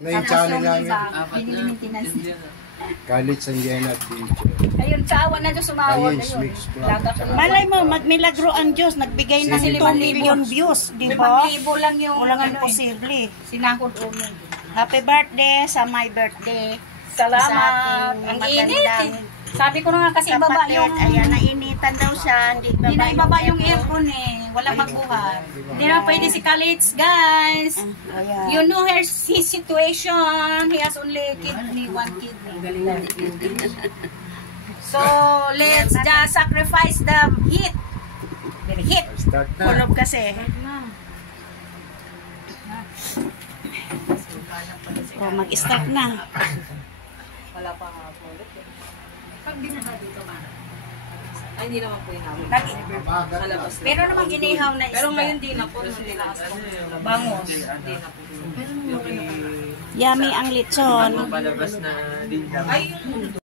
Na yung channel namin. Maintenance. College San Diana Adventure. Ayun, sa awa na Diyos sumawad. Ayun, mix vlog. Malay mo, magmilagro ang Diyos. Nagbigay ng 2 million views. Di ba? 5,000 lang yung Walang ano, imposible. sinahod umin. Happy birthday sa my birthday. Salamat. Sa Ang ating init. magandang Sabi ko na nga kasi ibaba kapatid. yung... Ayan, nainitan daw siya. Hindi Hindi na ibaba yung aircon. aircon eh. Walang magbuhat. Hindi na pwede si Khalid, guys. Ayan. You know his situation. He has only kidney, 1 kidney. So, let's just sacrifice the heat. Very heat. Start na. Kulob kasi. O, mag-start na. Wala pa nga po. Pag binaha dito, ma. Ay, hindi naman po inawin. Sa labas. Pero namang inihaw na isda. Pero ngayon di na po. Hindi na po. Bangos. Hindi na po. Yummy ang lechon. Palabas na din lang. Ay, yung mundo.